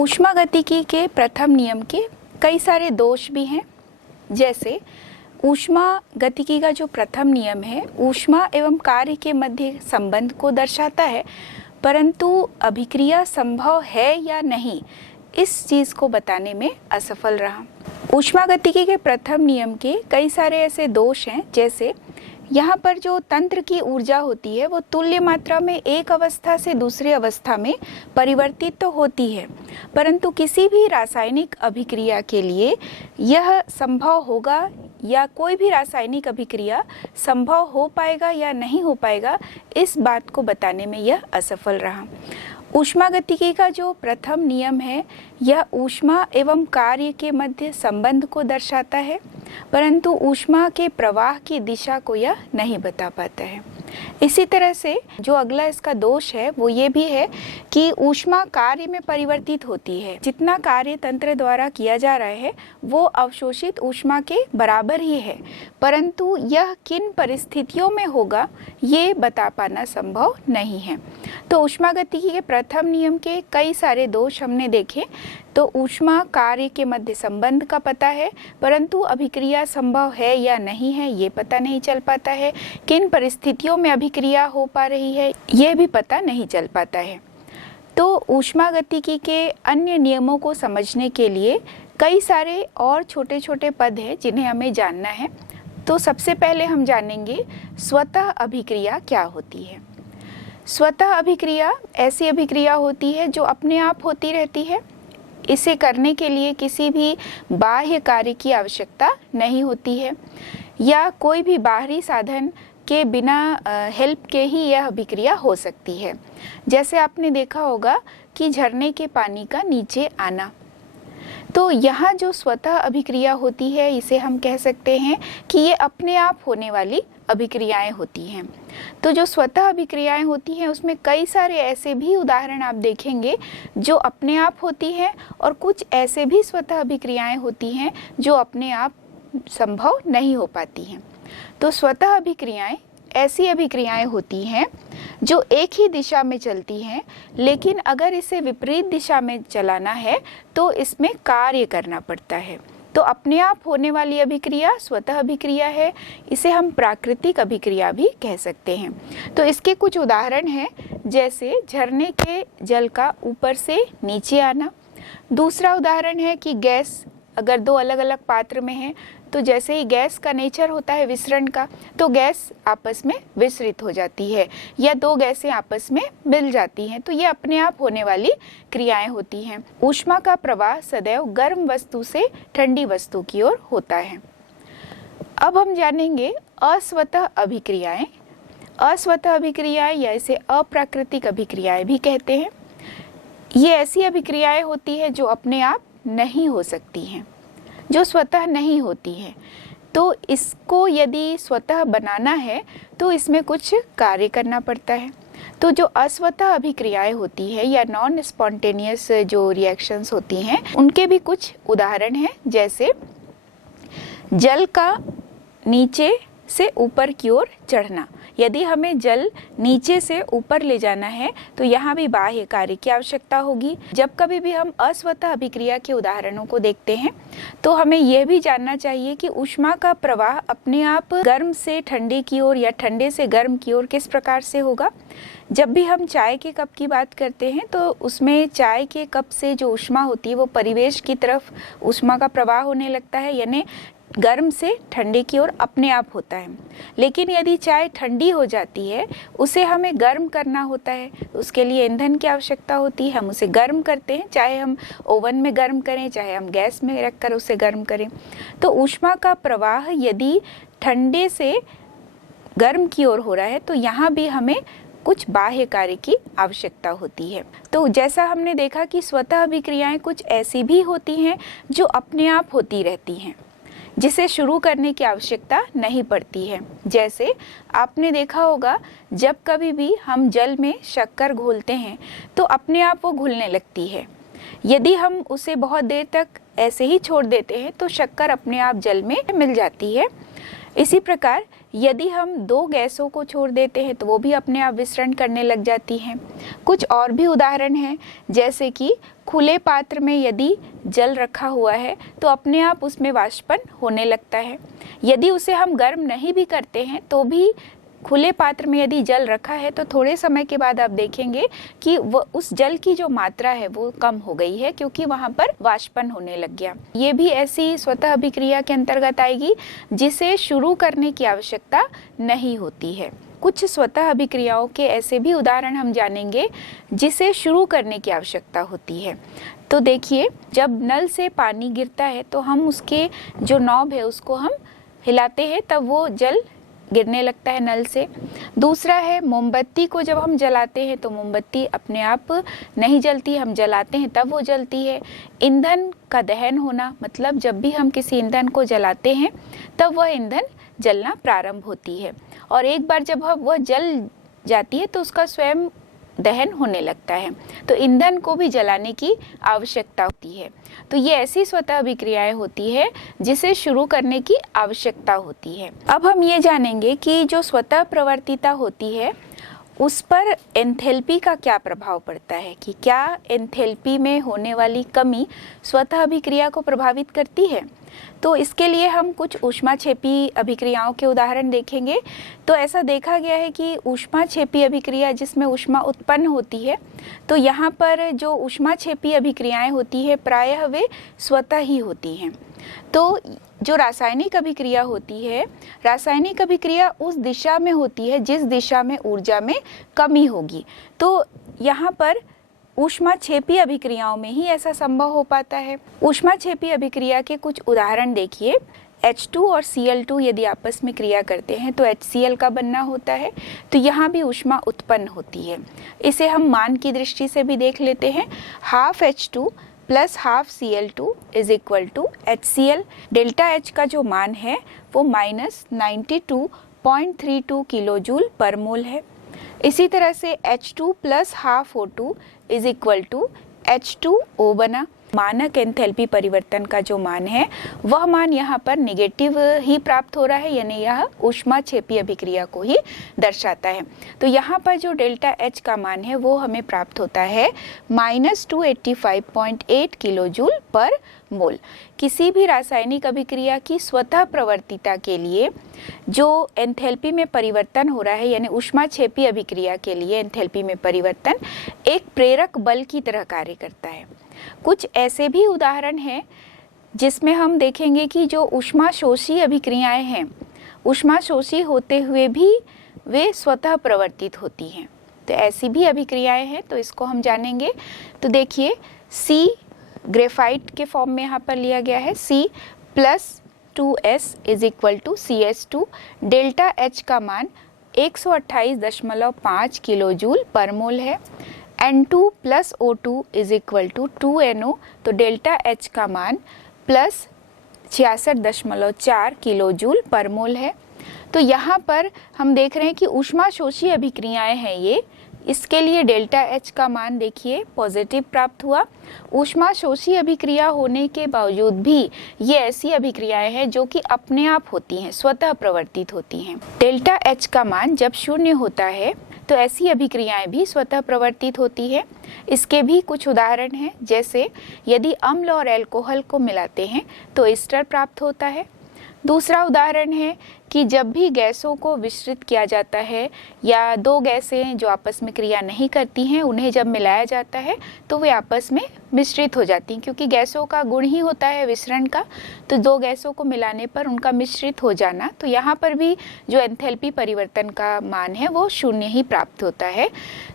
ऊष्मागतिकी के प्रथम नियम के कई सारे दोष भी हैं। जैसे ऊष्मागतिकी का जो प्रथम नियम है ऊष्मा एवं कार्य के मध्य संबंध को दर्शाता है, परंतु अभिक्रिया संभव है या नहीं इस चीज को बताने में असफल रहा। ऊष्मागतिकी के प्रथम नियम के कई सारे ऐसे दोष हैं, जैसे यहाँ पर जो तंत्र की ऊर्जा होती है वो तुल्य मात्रा में एक अवस्था से दूसरी अवस्था में परिवर्तित तो होती है, परंतु किसी भी रासायनिक अभिक्रिया के लिए यह संभव होगा या कोई भी रासायनिक अभिक्रिया संभव हो पाएगा या नहीं हो पाएगा, इस बात को बताने में यह असफल रहा। ऊष्मागतिकी का जो प्रथम नियम है यह ऊष्मा एवं कार्य के मध्य संबंध को दर्शाता है, परंतु ऊष्मा के प्रवाह की दिशा को यह नहीं बता पाता है। इसी तरह से जो अगला इसका दोष है वो ये भी है कि ऊष्मा कार्य में परिवर्तित होती है। जितना कार्य तंत्र द्वारा किया जा रहा है वो अवशोषित ऊष्मा के बराबर ही है, परंतु यह किन परिस्थितियों में होगा ये बता पाना संभव नहीं है। तो ऊष्मागतिकी के प्रथम नियम के कई सारे दोष हमने देखे। तो ऊष्मा कार्य के मध्य संबंध का पता है, परंतु अभिक्रिया संभव है या नहीं है ये पता नहीं चल पाता है। किन परिस्थितियों में अभिक्रिया हो पा रही है ये भी पता नहीं चल पाता है। तो ऊष्मागतिकी के अन्य नियमों को समझने के लिए कई सारे और छोटे छोटे पद हैं जिन्हें हमें जानना है। तो सबसे पहले हम जानेंगे स्वतः अभिक्रिया क्या होती है। स्वतः अभिक्रिया ऐसी अभिक्रिया होती है जो अपने आप होती रहती है। इसे करने के लिए किसी भी बाह्य कार्य की आवश्यकता नहीं होती है या कोई भी बाहरी साधन के बिना हेल्प के ही यह अभिक्रिया हो सकती है। जैसे आपने देखा होगा कि झरने के पानी का नीचे आना, तो यहाँ जो स्वतः अभिक्रिया होती है इसे हम कह सकते हैं कि ये अपने आप होने वाली अभिक्रियाएं होती हैं। तो जो स्वतः अभिक्रियाएं होती हैं उसमें कई सारे ऐसे भी उदाहरण आप देखेंगे जो अपने आप होती हैं और कुछ ऐसे भी स्वतः अभिक्रियाएं होती हैं जो अपने आप संभव नहीं हो पाती हैं। तो स्वतः अभिक्रियाएं ऐसी अभिक्रियाएं होती हैं जो एक ही दिशा में चलती हैं, लेकिन अगर इसे विपरीत दिशा में चलाना है तो इसमें कार्य करना पड़ता है। तो अपने आप होने वाली अभिक्रिया स्वतः अभिक्रिया है। इसे हम प्राकृतिक अभिक्रिया भी कह सकते हैं। तो इसके कुछ उदाहरण हैं, जैसे झरने के जल का ऊपर से नीचे आना। दूसरा उदाहरण है कि गैस अगर दो अलग अलग पात्र में है तो जैसे ही गैस का नेचर होता है विसरण का, तो गैस आपस में विसरित हो जाती है या दो गैसें आपस में मिल जाती हैं, तो ये अपने आप होने वाली क्रियाएं होती हैं। ऊष्मा का प्रवाह सदैव गर्म वस्तु से ठंडी वस्तु की ओर होता है। अब हम जानेंगे अस्वतः अभिक्रियाएं। अस्वतः अभिक्रियाएं या इसे अप्राकृतिक अभिक्रियाएं भी कहते हैं। ये ऐसी अभिक्रियाएं होती है जो अपने आप नहीं हो सकती हैं, जो स्वतः नहीं होती है। तो इसको यदि स्वतः बनाना है तो इसमें कुछ कार्य करना पड़ता है। तो जो अस्वतः अभिक्रियाएं होती है या नॉन स्पॉन्टेनियस जो रिएक्शंस होती हैं उनके भी कुछ उदाहरण हैं, जैसे जल का नीचे से ऊपर की ओर चढ़ना। यदि हमें जल नीचे से ऊपर ले जाना है तो यहाँ भी बाह्य कार्य की आवश्यकता होगी। जब कभी भी हम अस्वतः अभिक्रिया के उदाहरणों को देखते हैं तो हमें यह भी जानना चाहिए कि ऊष्मा का प्रवाह अपने आप गर्म से ठंडे की ओर या ठंडे से गर्म की ओर किस प्रकार से होगा। जब भी हम चाय के कप की बात करते हैं तो उसमें चाय के कप से जो ऊष्मा होती है वो परिवेश की तरफ ऊष्मा का प्रवाह होने लगता है, यानी गर्म से ठंडे की ओर अपने आप होता है। लेकिन यदि चाय ठंडी हो जाती है उसे हमें गर्म करना होता है, उसके लिए ईंधन की आवश्यकता होती है। हम उसे गर्म करते हैं, चाहे हम ओवन में गर्म करें चाहे हम गैस में रखकर उसे गर्म करें। तो ऊष्मा का प्रवाह यदि ठंडे से गर्म की ओर हो रहा है तो यहाँ भी हमें कुछ बाह्य कार्य की आवश्यकता होती है। तो जैसा हमने देखा कि स्वतः अभिक्रियाएं कुछ ऐसी भी होती हैं जो अपने आप होती रहती हैं, जिसे शुरू करने की आवश्यकता नहीं पड़ती है। जैसे आपने देखा होगा जब कभी भी हम जल में शक्कर घोलते हैं तो अपने आप वो घुलने लगती है। यदि हम उसे बहुत देर तक ऐसे ही छोड़ देते हैं तो शक्कर अपने आप जल में मिल जाती है। इसी प्रकार यदि हम दो गैसों को छोड़ देते हैं तो वो भी अपने आप विसरण करने लग जाती हैं। कुछ और भी उदाहरण हैं, जैसे कि खुले पात्र में यदि जल रखा हुआ है तो अपने आप उसमें वाष्पन होने लगता है। यदि उसे हम गर्म नहीं भी करते हैं तो भी खुले पात्र में यदि जल रखा है तो थोड़े समय के बाद आप देखेंगे कि वो उस जल की जो मात्रा है वो कम हो गई है, क्योंकि वहाँ पर वाष्पन होने लग गया। ये भी ऐसी स्वतः अभिक्रिया के अंतर्गत आएगी जिसे शुरू करने की आवश्यकता नहीं होती है। कुछ स्वतः अभिक्रियाओं के ऐसे भी उदाहरण हम जानेंगे जिसे शुरू करने की आवश्यकता होती है। तो देखिए, जब नल से पानी गिरता है तो हम उसके जो नॉब है उसको हम हिलाते हैं, तब वो जल गिरने लगता है नल से। दूसरा है, मोमबत्ती को जब हम जलाते हैं तो मोमबत्ती अपने आप नहीं जलती, हम जलाते हैं तब वो जलती है। ईंधन का दहन होना, मतलब जब भी हम किसी ईंधन को जलाते हैं तब वह ईंधन जलना प्रारंभ होती है, और एक बार जब वह जल जाती है तो उसका स्वयं दहन होने लगता है। तो ईंधन को भी जलाने की आवश्यकता होती है। तो ये ऐसी स्वतः अभिक्रियाएं होती है जिसे शुरू करने की आवश्यकता होती है। अब हम ये जानेंगे कि जो स्वतः प्रवर्तिता होती है उस पर एंथैल्पी का क्या प्रभाव पड़ता है, कि क्या एंथैल्पी में होने वाली कमी स्वतः अभिक्रिया को प्रभावित करती है। तो इसके लिए हम कुछ ऊष्माक्षेपी अभिक्रियाओं के उदाहरण देखेंगे। तो ऐसा देखा गया है कि ऊष्माक्षेपी अभिक्रिया जिसमें ऊष्मा उत्पन्न होती है, तो यहाँ पर जो ऊष्माक्षेपी अभिक्रियाएं होती है प्रायः वे स्वतः ही होती हैं। तो जो रासायनिक अभिक्रिया होती है, रासायनिक अभिक्रिया उस दिशा में होती है जिस दिशा में ऊर्जा में कमी होगी। तो यहाँ पर ऊष्माक्षेपी अभिक्रियाओं में ही ऐसा संभव हो पाता है। ऊष्माक्षेपी अभिक्रिया के कुछ उदाहरण देखिए। H2 और Cl2 यदि आपस में क्रिया करते हैं तो HCl का बनना होता है, तो यहाँ भी ऊष्मा उत्पन्न होती है। इसे हम मान की दृष्टि से भी देख लेते हैं। Half H2 plus half Cl2 is equal to HCl। Delta H का जो मान है वो -92.32 किलोजूल पर मोल है। इसी तरह से H2 plus half O2 is equal to H2O बना। मानक एंथैल्पी परिवर्तन का जो मान है वह मान यहाँ पर निगेटिव ही प्राप्त हो रहा है, यानी यह ऊष्माक्षेपी अभिक्रिया को ही दर्शाता है। तो यहाँ पर जो डेल्टा H का मान है वो हमें प्राप्त होता है -285.8 किलोजूल पर मोल। किसी भी रासायनिक अभिक्रिया की स्वतः प्रवर्तिता के लिए जो एंथैल्पी में परिवर्तन हो रहा है, यानी ऊष्माक्षेपी अभिक्रिया के लिए एंथैल्पी में परिवर्तन एक प्रेरक बल की तरह कार्य करता है। कुछ ऐसे भी उदाहरण हैं जिसमें हम देखेंगे कि जो ऊष्माशोषी अभिक्रियाएं हैं, ऊष्माशोषी होते हुए भी वे स्वतः प्रवर्तित होती हैं। तो ऐसी भी अभिक्रियाएं हैं, तो इसको हम जानेंगे। तो देखिए, C ग्रेफाइट के फॉर्म में यहाँ पर लिया गया है। C plus 2S is equal to CS2। Delta H का मान 128.5 किलोजूल पर मोल है। N2 plus O2 is equal to 2NO। तो डेल्टा H का मान प्लस 66.4 किलोजूल पर मोल है। तो यहाँ पर हम देख रहे हैं कि ऊष्माशोषी अभिक्रियाएं हैं ये, इसके लिए डेल्टा H का मान देखिए पॉजिटिव प्राप्त हुआ। ऊष्माशोषी अभिक्रिया होने के बावजूद भी ये ऐसी अभिक्रियाएं हैं जो कि अपने आप होती हैं, स्वतः प्रवर्तित होती हैं। डेल्टा H का मान जब शून्य होता है तो ऐसी अभिक्रियाएं भी स्वतः प्रवर्तित होती है। इसके भी कुछ उदाहरण हैं, जैसे यदि अम्ल और अल्कोहल को मिलाते हैं तो एस्टर प्राप्त होता है। दूसरा उदाहरण है कि जब भी गैसों को मिश्रित किया जाता है या दो गैसें जो आपस में क्रिया नहीं करती हैं उन्हें जब मिलाया जाता है तो वे आपस में मिश्रित हो जाती हैं, क्योंकि गैसों का गुण ही होता है मिश्रण का। तो दो गैसों को मिलाने पर उनका मिश्रित हो जाना, तो यहाँ पर भी जो एंथैल्पी परिवर्तन का मान है वो शून्य ही प्राप्त होता है।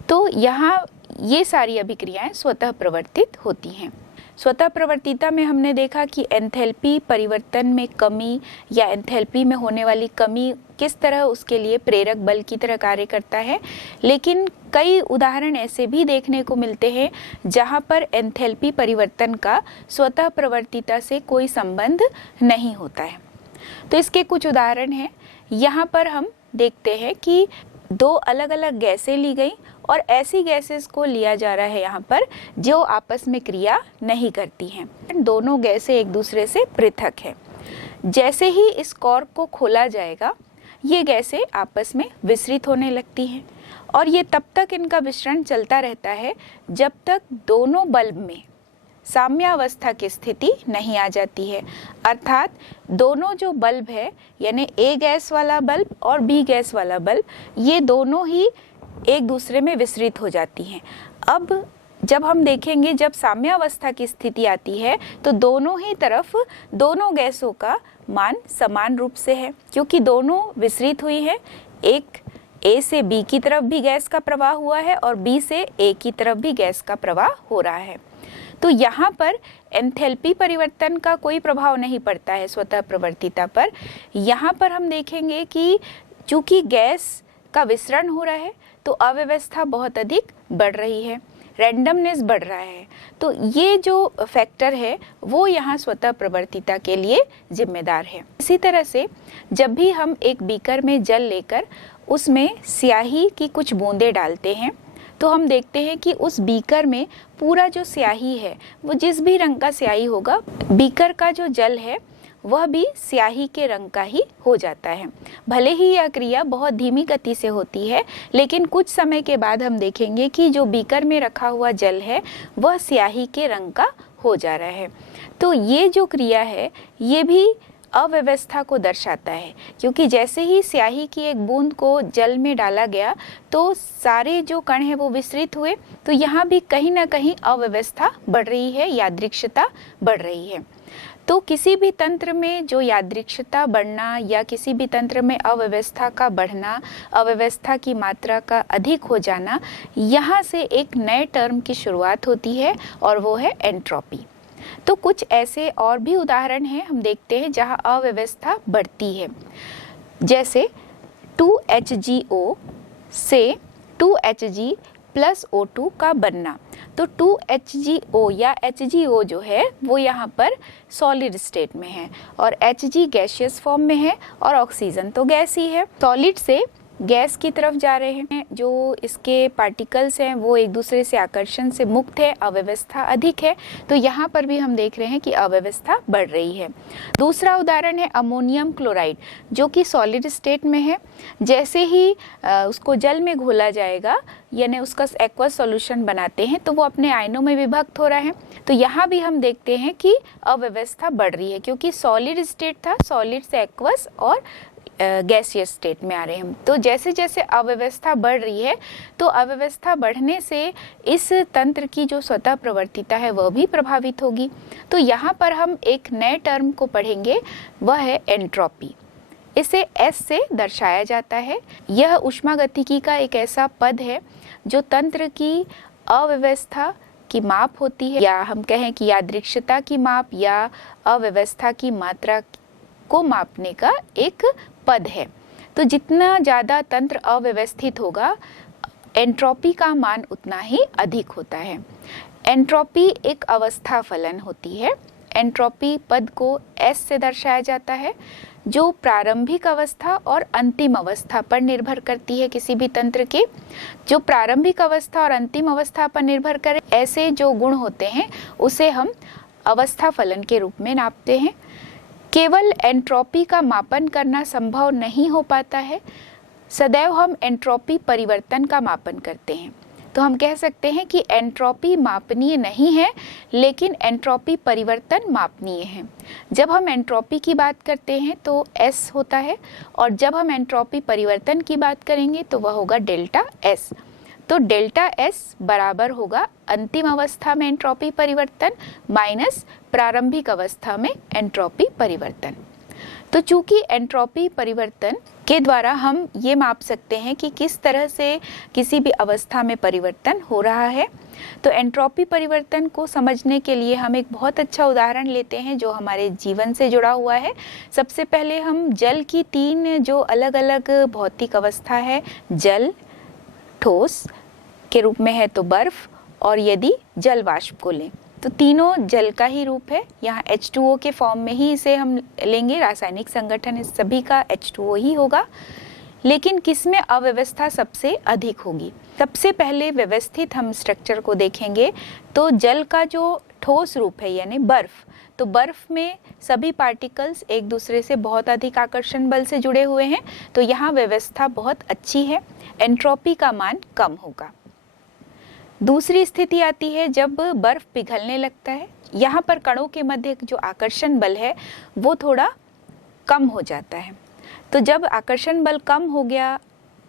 तो यहाँ ये सारी अभिक्रियाएं स्वतः प्रवर्तित होती हैं। स्वतः प्रवर्तिता में हमने देखा कि एंथैल्पी परिवर्तन में कमी या एंथैल्पी में होने वाली कमी किस तरह उसके लिए प्रेरक बल की तरह कार्य करता है, लेकिन कई उदाहरण ऐसे भी देखने को मिलते हैं जहां पर एंथैल्पी परिवर्तन का स्वतः प्रवर्तिता से कोई संबंध नहीं होता है। तो इसके कुछ उदाहरण हैं। यहाँ पर हम देखते हैं कि दो अलग अलग गैसें ली गई और ऐसी गैसेस को लिया जा रहा है यहाँ पर जो आपस में क्रिया नहीं करती हैं। दोनों गैसें एक दूसरे से पृथक है। जैसे ही इस कॉर्क को खोला जाएगा ये गैसें आपस में विसरित होने लगती हैं, और ये तब तक इनका विसरण चलता रहता है जब तक दोनों बल्ब में साम्यावस्था की स्थिति नहीं आ जाती है। अर्थात दोनों जो बल्ब है, यानी ए गैस वाला बल्ब और बी गैस वाला बल्ब, ये दोनों ही एक दूसरे में विसरित हो जाती हैं। अब जब हम देखेंगे, जब साम्यावस्था की स्थिति आती है तो दोनों ही तरफ दोनों गैसों का मान समान रूप से है, क्योंकि दोनों विसरित हुई है। एक ए से बी की तरफ भी गैस का प्रवाह हुआ है और बी से ए की तरफ भी गैस का प्रवाह हो रहा है। तो यहाँ पर एंथैल्पी परिवर्तन का कोई प्रभाव नहीं पड़ता है स्वतः प्रवर्तिता पर। यहाँ पर हम देखेंगे कि चूंकि गैस का विसरण हो रहा है तो अव्यवस्था बहुत अधिक बढ़ रही है, रैंडमनेस बढ़ रहा है। तो ये जो फैक्टर है वो यहाँ स्वतः प्रवर्तिता के लिए जिम्मेदार है। इसी तरह से जब भी हम एक बीकर में जल लेकर उसमें स्याही की कुछ बूंदें डालते हैं तो हम देखते हैं कि उस बीकर में पूरा जो स्याही है, वो जिस भी रंग का स्याही होगा, बीकर का जो जल है वह भी स्याही के रंग का ही हो जाता है। भले ही यह क्रिया बहुत धीमी गति से होती है, लेकिन कुछ समय के बाद हम देखेंगे कि जो बीकर में रखा हुआ जल है वह स्याही के रंग का हो जा रहा है। तो ये जो क्रिया है ये भी अव्यवस्था को दर्शाता है, क्योंकि जैसे ही स्याही की एक बूंद को जल में डाला गया तो सारे जो कण हैं वो विसरित हुए। तो यहाँ भी कहीं ना कहीं अव्यवस्था बढ़ रही है, यादृच्छिकता बढ़ रही है। तो किसी भी तंत्र में जो यादृच्छिकता बढ़ना या किसी भी तंत्र में अव्यवस्था का बढ़ना, अव्यवस्था की मात्रा का अधिक हो जाना, यहाँ से एक नए टर्म की शुरुआत होती है और वो है एंट्रोपी। तो कुछ ऐसे और भी उदाहरण हैं, हम देखते हैं जहाँ अव्यवस्था बढ़ती है। जैसे 2HgO से 2Hg प्लस O2 का बनना। तो 2HgO या HgO जो है वो यहाँ पर सॉलिड स्टेट में है और Hg गैसियस फॉर्म में है और ऑक्सीजन तो गैस ही है। सॉलिड से गैस की तरफ जा रहे हैं, जो इसके पार्टिकल्स हैं वो एक दूसरे से आकर्षण से मुक्त है, अव्यवस्था अधिक है। तो यहाँ पर भी हम देख रहे हैं कि अव्यवस्था बढ़ रही है। दूसरा उदाहरण है अमोनियम क्लोराइड, जो कि सॉलिड स्टेट में है। जैसे ही उसको जल में घोला जाएगा, यानी उसका एक्वस सॉल्यूशन बनाते हैं, तो वो अपने आयनों में विभक्त हो रहा है। तो यहाँ भी हम देखते हैं कि अव्यवस्था बढ़ रही है, क्योंकि सॉलिड स्टेट था, सॉलिड से एक्वस और गैसियस स्टेट में आ रहे हैं। तो जैसे जैसे अव्यवस्था बढ़ रही है तो अव्यवस्था बढ़ने से इस तंत्र की जो स्वतः प्रवर्तिता है वह भी प्रभावित होगी। तो यहाँ पर हम एक नए टर्म को पढ़ेंगे, वह है एंट्रोपी। इसे S से दर्शाया जाता है। यह ऊष्मागतिकी का एक ऐसा पद है जो तंत्र की अव्यवस्था की माप होती है, या हम कहें कि यादृच्छिकता की माप या अव्यवस्था की मात्रा को मापने का एक पद है। तो जितना ज़्यादा तंत्र अव्यवस्थित होगा, एंट्रोपी का मान उतना ही अधिक होता है। एंट्रोपी एक अवस्था फलन होती है। एंट्रोपी पद को S से दर्शाया जाता है, जो प्रारंभिक अवस्था और अंतिम अवस्था पर निर्भर करती है किसी भी तंत्र के। जो प्रारंभिक अवस्था और अंतिम अवस्था पर निर्भर करे ऐसे जो गुण होते हैं उसे हम अवस्था फलन के रूप में नापते हैं। केवल एंट्रोपी का मापन करना संभव नहीं हो पाता है, सदैव हम एंट्रोपी परिवर्तन का मापन करते हैं। तो हम कह सकते हैं कि एंट्रोपी मापनीय नहीं है, लेकिन एंट्रोपी परिवर्तन मापनीय है। जब हम एंट्रोपी की बात करते हैं तो S होता है, और जब हम एंट्रोपी परिवर्तन की बात करेंगे तो वह होगा डेल्टा S। तो डेल्टा S बराबर होगा अंतिम अवस्था में एंट्रोपी परिवर्तन माइनस प्रारंभिक अवस्था में एंट्रोपी परिवर्तन। तो चूंकि एंट्रोपी परिवर्तन के द्वारा हम ये माप सकते हैं कि किस तरह से किसी भी अवस्था में परिवर्तन हो रहा है, तो एंट्रोपी परिवर्तन को समझने के लिए हम एक बहुत अच्छा उदाहरण लेते हैं जो हमारे जीवन से जुड़ा हुआ है। सबसे पहले हम जल की 3 जो अलग अलग भौतिक अवस्था है, जल, ठोस के रूप में है तो बर्फ, और यदि जल वाष्प को लें तो तीनों जल का ही रूप है। यहाँ H2O के फॉर्म में ही इसे हम लेंगे, रासायनिक संगठन इस सभी का H2O ही होगा। लेकिन किसमें अव्यवस्था सबसे अधिक होगी? सबसे पहले व्यवस्थित हम स्ट्रक्चर को देखेंगे तो जल का जो ठोस रूप है यानी बर्फ, तो बर्फ में सभी पार्टिकल्स एक दूसरे से बहुत अधिक आकर्षण बल से जुड़े हुए हैं, तो यहाँ व्यवस्था बहुत अच्छी है, एंट्रोपी का मान कम होगा। दूसरी स्थिति आती है जब बर्फ पिघलने लगता है। यहाँ पर कणों के मध्य जो आकर्षण बल है वो थोड़ा कम हो जाता है। तो जब आकर्षण बल कम हो गया,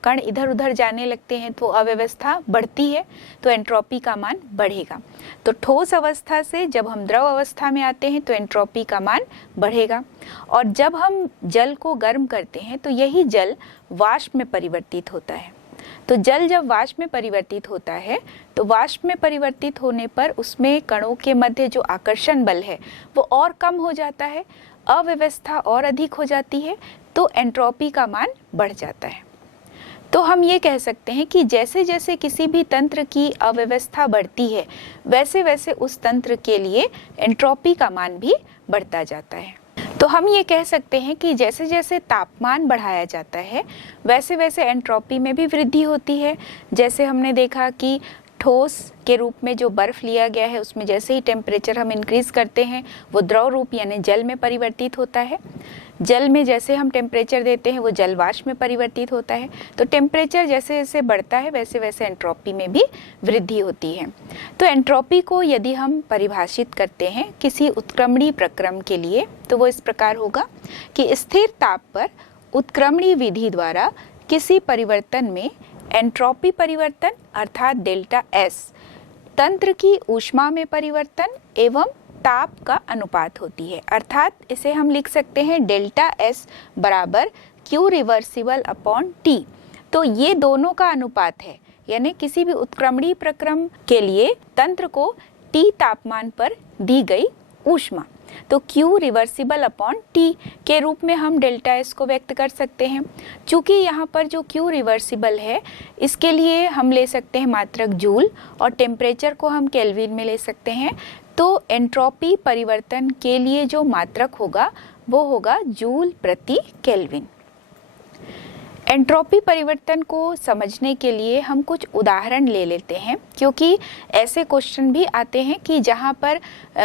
कण इधर उधर जाने लगते हैं तो अव्यवस्था बढ़ती है, तो एंट्रोपी का मान बढ़ेगा। तो ठोस अवस्था से जब हम द्रव अवस्था में आते हैं तो एंट्रोपी का मान बढ़ेगा। और जब हम जल को गर्म करते हैं तो यही जल वाष्प में परिवर्तित होता है। तो जल जब वाष्प में परिवर्तित होता है तो वाष्प में परिवर्तित होने पर उसमें कणों के मध्य जो आकर्षण बल है वो और कम हो जाता है, अव्यवस्था और अधिक हो जाती है, तो एंट्रोपी का मान बढ़ जाता है। तो हम ये कह सकते हैं कि जैसे जैसे किसी भी तंत्र की अव्यवस्था बढ़ती है वैसे वैसे उस तंत्र के लिए एंट्रोपी का मान भी बढ़ता जाता है। तो हम ये कह सकते हैं कि जैसे जैसे तापमान बढ़ाया जाता है वैसे वैसे एंट्रोपी में भी वृद्धि होती है। जैसे हमने देखा कि ठोस के रूप में जो बर्फ लिया गया है उसमें जैसे ही टेम्परेचर हम इंक्रीज करते हैं वो द्रव रूप यानी जल में परिवर्तित होता है। जल में जैसे हम टेम्परेचर देते हैं वो जल वाष्प में परिवर्तित होता है। तो टेम्परेचर जैसे जैसे बढ़ता है वैसे वैसे एंट्रोपी में भी वृद्धि होती है। तो एंट्रोपी को यदि हम परिभाषित करते हैं किसी उत्क्रमणीय प्रक्रम के लिए तो वो इस प्रकार होगा कि स्थिर ताप पर उत्क्रमणीय विधि द्वारा किसी परिवर्तन में एंट्रोपी परिवर्तन अर्थात डेल्टा एस तंत्र की ऊष्मा में परिवर्तन एवं ताप का अनुपात होती है। अर्थात इसे हम लिख सकते हैं डेल्टा एस बराबर क्यू रिवर्सिबल अपॉन टी। तो ये दोनों का अनुपात है, यानी किसी भी उत्क्रमणीय प्रक्रम के लिए तंत्र को टी तापमान पर दी गई ऊष्मा, तो Q रिवर्सिबल अपॉन T के रूप में हम डेल्टा एस को व्यक्त कर सकते हैं। चूंकि यहाँ पर जो Q रिवर्सिबल है इसके लिए हम ले सकते हैं मात्रक जूल और टेम्परेचर को हम केल्विन में ले सकते हैं। तो एंट्रोपी परिवर्तन के लिए जो मात्रक होगा वो होगा जूल प्रति केल्विन। एंट्रोपी परिवर्तन को समझने के लिए हम कुछ उदाहरण ले लेते हैं, क्योंकि ऐसे क्वेश्चन भी आते हैं कि जहाँ पर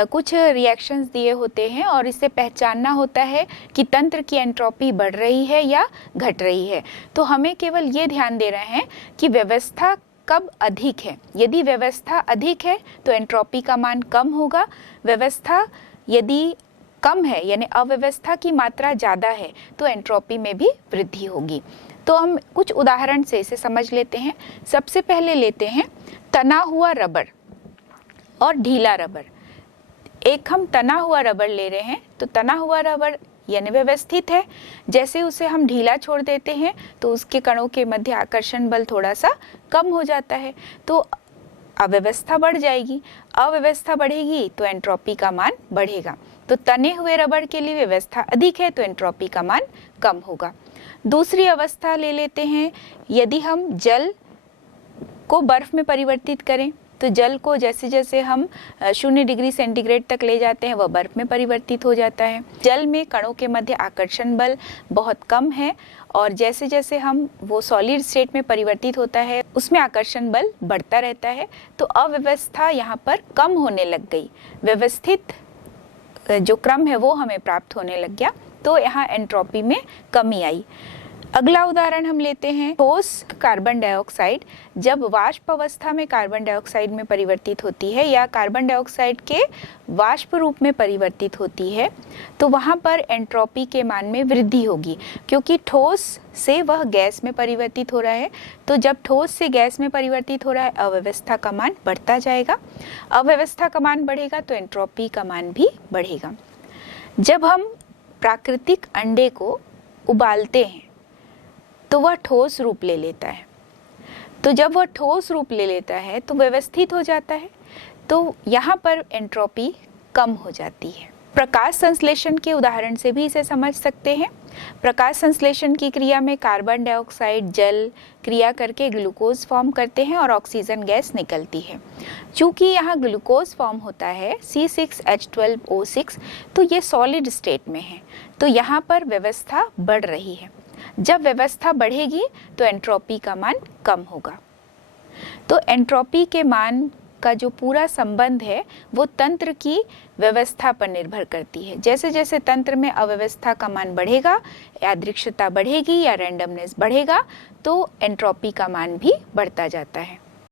कुछ रिएक्शंस दिए होते हैं और इसे पहचानना होता है कि तंत्र की एंट्रोपी बढ़ रही है या घट रही है। तो हमें केवल ये ध्यान दे रहे हैं कि व्यवस्था कब अधिक है। यदि व्यवस्था अधिक है तो एंट्रोपी का मान कम होगा। व्यवस्था यदि कम है यानी अव्यवस्था की मात्रा ज़्यादा है तो एंट्रोपी में भी वृद्धि होगी। तो हम कुछ उदाहरण से इसे समझ लेते हैं। सबसे पहले लेते हैं तना हुआ रबर और ढीला रबर। एक हम तना हुआ रबर ले रहे हैं, तो तना हुआ रबर यानी व्यवस्थित है। जैसे उसे हम ढीला छोड़ देते हैं तो उसके कणों के मध्य आकर्षण बल थोड़ा सा कम हो जाता है, तो अव्यवस्था बढ़ जाएगी। अव्यवस्था बढ़ेगी तो एंट्रोपी का मान बढ़ेगा। तो तने हुए रबर के लिए व्यवस्था अधिक है तो एंट्रोपी का मान कम होगा। दूसरी अवस्था ले लेते हैं, यदि हम जल को बर्फ में परिवर्तित करें तो जल को जैसे जैसे हम 0 डिग्री सेंटीग्रेड तक ले जाते हैं वह बर्फ में परिवर्तित हो जाता है। जल में कणों के मध्य आकर्षण बल बहुत कम है और जैसे जैसे हम वो सॉलिड स्टेट में परिवर्तित होता है उसमें आकर्षण बल बढ़ता रहता है। तो अव्यवस्था यहाँ पर कम होने लग गई, व्यवस्थित जो क्रम है वो हमें प्राप्त होने लग गया, तो यहाँ एंट्रोपी में कमी आई। अगला उदाहरण हम लेते हैं ठोस कार्बन डाइऑक्साइड जब वाष्प अवस्था में कार्बन डाइऑक्साइड में परिवर्तित होती है या कार्बन डाइऑक्साइड के वाष्प रूप में परिवर्तित होती है तो वहाँ पर एंट्रोपी के मान में वृद्धि होगी, क्योंकि ठोस से वह गैस में परिवर्तित हो रहा है। तो जब ठोस से गैस में परिवर्तित हो रहा है अव्यवस्था का मान बढ़ता जाएगा। अव्यवस्था का मान बढ़ेगा तो एंट्रोपी का मान भी बढ़ेगा। जब हम प्राकृतिक अंडे को उबालते हैं तो वह ठोस रूप ले लेता है। तो जब वह ठोस रूप ले लेता है तो व्यवस्थित हो जाता है, तो यहाँ पर एंट्रोपी कम हो जाती है। प्रकाश संश्लेषण के उदाहरण से भी इसे समझ सकते हैं। प्रकाश संश्लेषण की क्रिया में कार्बन डाइऑक्साइड जल क्रिया करके ग्लूकोज फॉर्म करते हैं और ऑक्सीजन गैस निकलती है। चूंकि यहाँ ग्लूकोज फॉर्म होता है C6H12O6, तो ये सॉलिड स्टेट में है, तो यहाँ पर व्यवस्था बढ़ रही है। जब व्यवस्था बढ़ेगी तो एंट्रोपी का मान कम होगा। तो एंट्रोपी के मान का जो पूरा संबंध है वो तंत्र की व्यवस्था पर निर्भर करती है। जैसे जैसे तंत्र में अव्यवस्था का मान बढ़ेगा, यादृच्छिकता बढ़ेगी या रैंडमनेस बढ़ेगा, तो एंट्रोपी का मान भी बढ़ता जाता है।